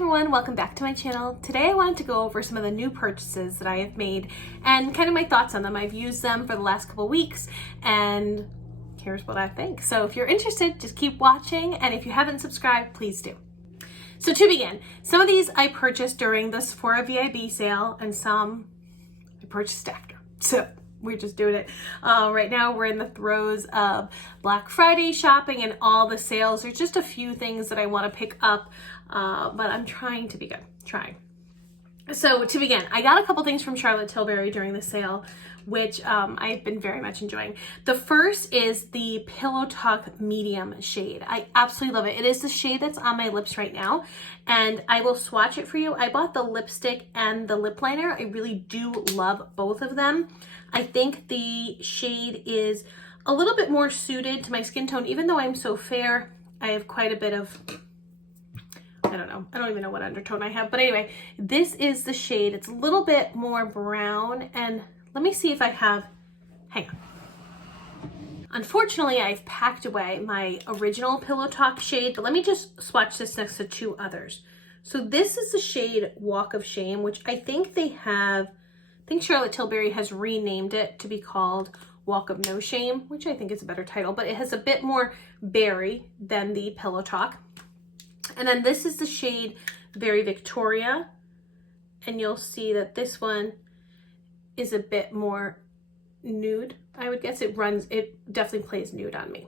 everyone, welcome back to my channel. Today I wanted to go over some of the new purchases that I have made and kind of my thoughts on them. I've used them for the last couple weeks and here's what I think. So if you're interested, just keep watching, and if you haven't subscribed, please do. So to begin, some of these I purchased during the Sephora VIB sale and some I purchased after. So we're just doing it. Right now we're in the throes of Black Friday shopping and all the sales. There's just a few things that I want to pick up, but I'm trying to be good, trying. So to begin, I got a couple things from Charlotte Tilbury during the sale, which I've been very much enjoying. The first is the Pillow Talk Medium shade. I absolutely love it. It is the shade that's on my lips right now, and I will swatch it for you. I bought the lipstick and the lip liner. I really do love both of them. I think the shade is a little bit more suited to my skin tone. Even though I'm so fair, I have quite a bit of, I don't know, I don't even know what undertone I have. But anyway, this is the shade. It's a little bit more brown, and let me see if I have, hang on. Unfortunately, I've packed away my original Pillow Talk shade, but let me just swatch this next to two others. So this is the shade Walk of Shame, which I think they have, I think Charlotte Tilbury has renamed it to be called Walk of No Shame, which I think is a better title, but it has a bit more berry than the Pillow Talk. And then this is the shade Very Victoria, and you'll see that this one is a bit more nude. I would guess it definitely plays nude on me.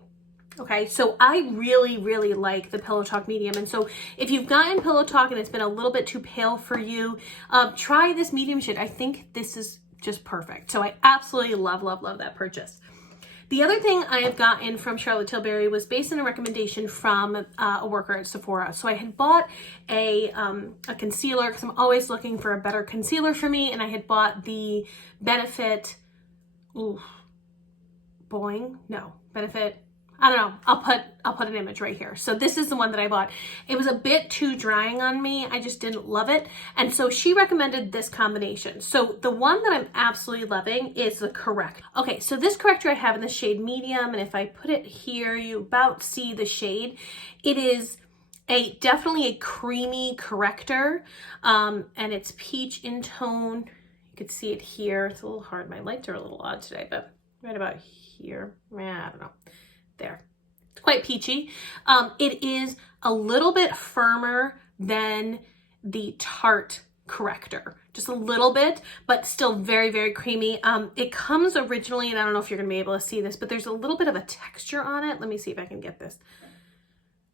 Okay, so I really, really like the Pillow Talk Medium. And so if you've gotten Pillow Talk and it's been a little bit too pale for you, try this medium shade. I think this is just perfect. So I absolutely love, love, love that purchase. The other thing I have gotten from Charlotte Tilbury was based on a recommendation from a worker at Sephora. So I had bought a concealer because I'm always looking for a better concealer for me, and I had bought the Benefit, Benefit, I don't know. I'll put an image right here. So this is the one that I bought. It was a bit too drying on me. I just didn't love it. And so she recommended this combination. So the one that I'm absolutely loving is the corrector. Okay, so this corrector I have in the shade medium, and if I put it here, you about see the shade. It is definitely a creamy corrector, and it's peach in tone. You can see it here. It's a little hard. My lights are a little odd today, but right about here. I don't know. There. It's quite peachy. It is a little bit firmer than the Tarte corrector. Just a little bit, but still very, very creamy. It comes originally, and I don't know if you're going to be able to see this, but there's a little bit of a texture on it. Let me see if I can get this.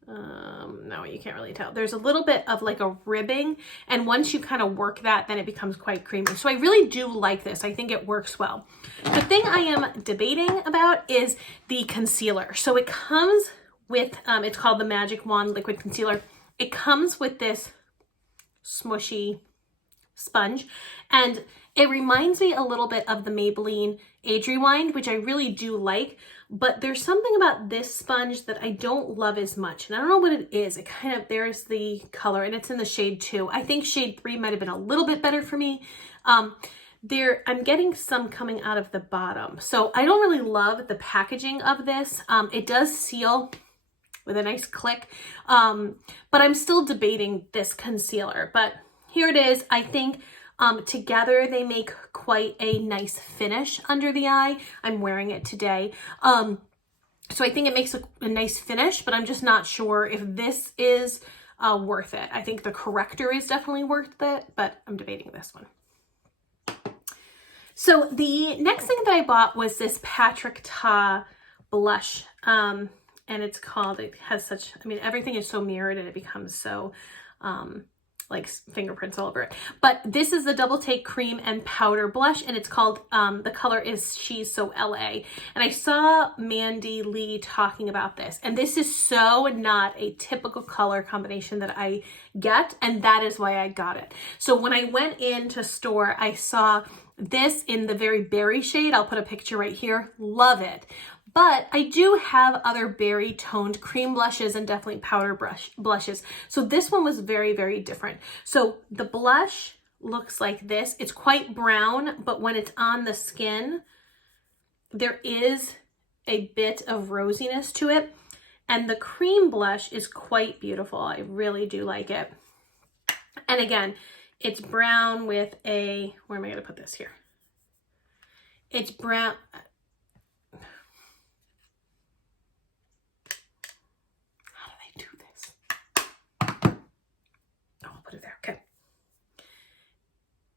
No, you can't really tell. There's a little bit of like a ribbing, and once you kind of work that, then it becomes quite creamy. So I really do like this. I think it works well. The thing I am debating about is the concealer. So it comes with, it's called the Magic Wand Liquid Concealer. It comes with this smushy sponge, and it reminds me a little bit of the Maybelline Age Rewind, which I really do like, but there's something about this sponge that I don't love as much, and I don't know what it is. It kind of, there's the color, and it's in the shade 2. I think shade 3 might have been a little bit better for me. I'm getting some coming out of the bottom, so I don't really love the packaging of this. It does seal with a nice click, but I'm still debating this concealer, but here it is. I think together they make quite a nice finish under the eye. I'm wearing it today. So I think it makes a nice finish, but I'm just not sure if this is worth it. I think the corrector is definitely worth it, but I'm debating this one. So the next thing that I bought was this Patrick Ta blush. And it's called, it has such, I mean, everything is so mirrored and it becomes so, like fingerprints all over it. But this is the Double Take Cream and Powder Blush, and it's called, the color is She's So LA. And I saw Mandy Lee talking about this, and this is so not a typical color combination that I get, and that is why I got it. So when I went into store, I saw this in the very berry shade. I'll put a picture right here. Love it. But I do have other berry toned cream blushes and definitely powder blushes. So this one was very, very different. So the blush looks like this. It's quite brown, but when it's on the skin, there is a bit of rosiness to it. And the cream blush is quite beautiful. I really do like it. And again, it's brown with a, where am I going to put this here? It's brown. How do they do this? Oh, I'll put it there. Okay.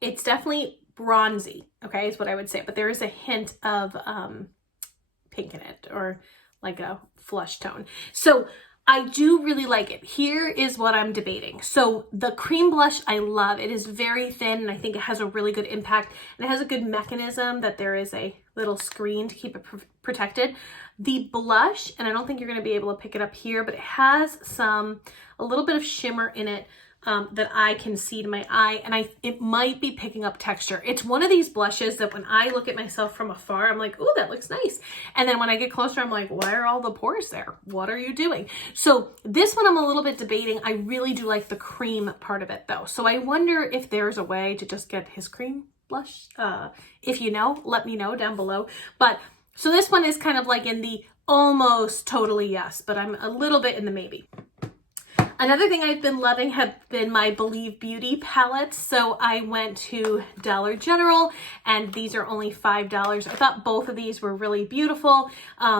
It's definitely bronzy, okay, is what I would say. But there is a hint of pink in it, or like a flush tone. So I do really like it. Here is what I'm debating. So the cream blush, I love. It is very thin, and I think it has a really good impact. And it has a good mechanism that there is a little screen to keep it protected. The blush, and I don't think you're going to be able to pick it up here, but it has a little bit of shimmer in it that I can see to my eye, and it might be picking up texture. It's one of these blushes that when I look at myself from afar, I'm like, oh, that looks nice. And then when I get closer, I'm like, why are all the pores there? What are you doing? So this one I'm a little bit debating. I really do like the cream part of it though. So I wonder if there's a way to just get his cream blush. If you know, let me know down below. But so this one is kind of like in the almost totally yes, but I'm a little bit in the maybe. Another thing I've been loving have been my Believe Beauty palettes. So I went to Dollar General, and these are only $5. I thought both of these were really beautiful.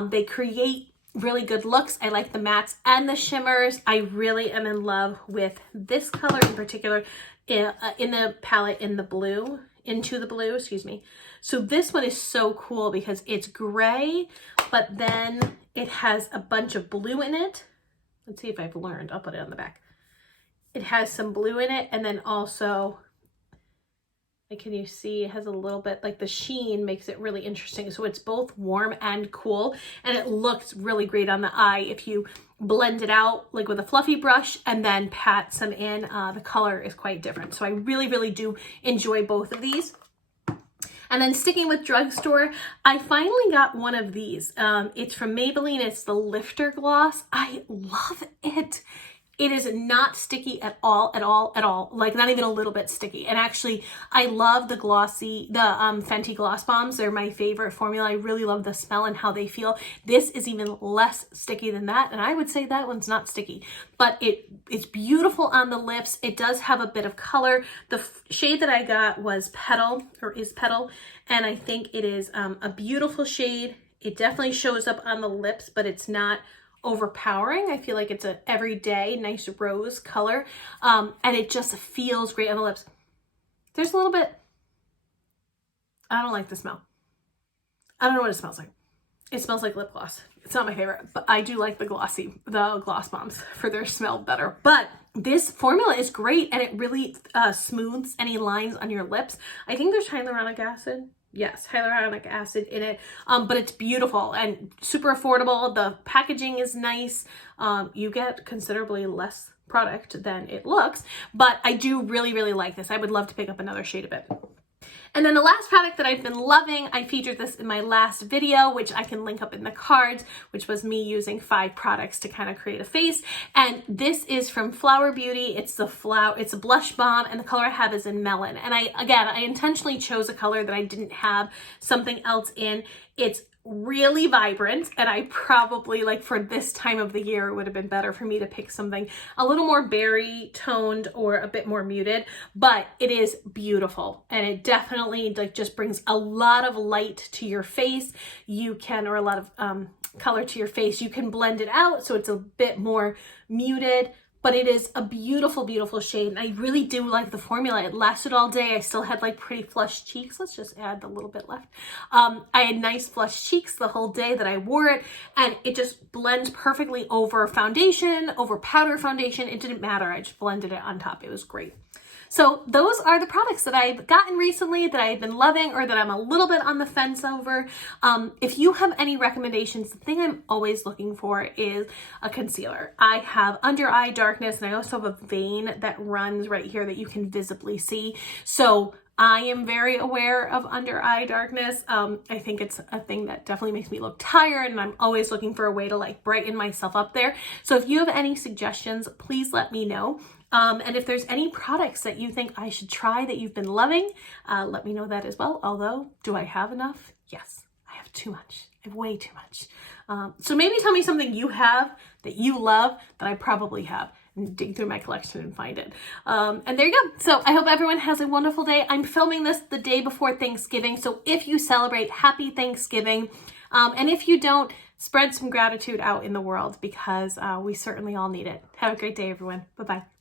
They create really good looks. I like the mattes and the shimmers. I really am in love with this color in particular in the palette in the blue, into the blue, excuse me. So this one is so cool because it's gray, but then it has a bunch of blue in it. Let's see if I've learned. I'll put it on the back. It has some blue in it, and then also, like, can you see it has a little bit, like the sheen makes it really interesting. So it's both warm and cool, and it looks really great on the eye if you blend it out like with a fluffy brush and then pat some in. The color is quite different. So I really, really do enjoy both of these. And then sticking with drugstore, I finally got one of these. It's from Maybelline. It's the Lifter Gloss. I love it. It is not sticky at all, at all, at all. Like not even a little bit sticky. And actually, I love the Fenty Gloss Bombs. They're my favorite formula. I really love the smell and how they feel. This is even less sticky than that. And I would say that one's not sticky, but it's beautiful on the lips. It does have a bit of color. The shade that I got was Petal, or is Petal. And I think it is a beautiful shade. It definitely shows up on the lips, but it's not overpowering. I feel like it's an everyday nice rose color, and it just feels great on the lips. There's a little bit, I don't like the smell. I don't know what it smells like. It smells like lip gloss. It's not my favorite, but I do like the Gloss Bombs for their smell better. But this formula is great, and it really smooths any lines on your lips. I think there's hyaluronic acid. Yes, hyaluronic acid in it, but it's beautiful and super affordable. The packaging is nice. You get considerably less product than it looks, but I do really, really like this. I would love to pick up another shade of it. And then the last product that I've been loving, I featured this in my last video, which I can link up in the cards, which was me using 5 products to kind of create a face. And this is from Flower Beauty. It's a blush bomb, and the color I have is in Melon. And I intentionally chose a color that I didn't have something else in. It's really vibrant, and I probably, like, for this time of the year, it would have been better for me to pick something a little more berry toned or a bit more muted, but it is beautiful, and it definitely like just brings a lot of light to your face. Or a lot of color to your face. You can blend it out so it's a bit more muted, but it is a beautiful, beautiful shade. And I really do like the formula. It lasted all day. I still had like pretty flushed cheeks. Let's just add the little bit left. I had nice flushed cheeks the whole day that I wore it, and it just blends perfectly over foundation, over powder foundation. It didn't matter. I just blended it on top. It was great. So those are the products that I've gotten recently that I've been loving, or that I'm a little bit on the fence over. If you have any recommendations, the thing I'm always looking for is a concealer. I have under eye darkness, and I also have a vein that runs right here that you can visibly see. So I am very aware of under eye darkness. I think it's a thing that definitely makes me look tired, and I'm always looking for a way to like brighten myself up there. So if you have any suggestions, please let me know. And if there's any products that you think I should try that you've been loving, let me know that as well. Although, do I have enough? Yes, I have too much. I have way too much. So maybe tell me something you have that you love that I probably have dig through my collection and find it. And there you go. So I hope everyone has a wonderful day. I'm filming this the day before Thanksgiving. So if you celebrate, happy Thanksgiving. And if you don't, spread some gratitude out in the world because we certainly all need it. Have a great day, everyone. Bye-bye.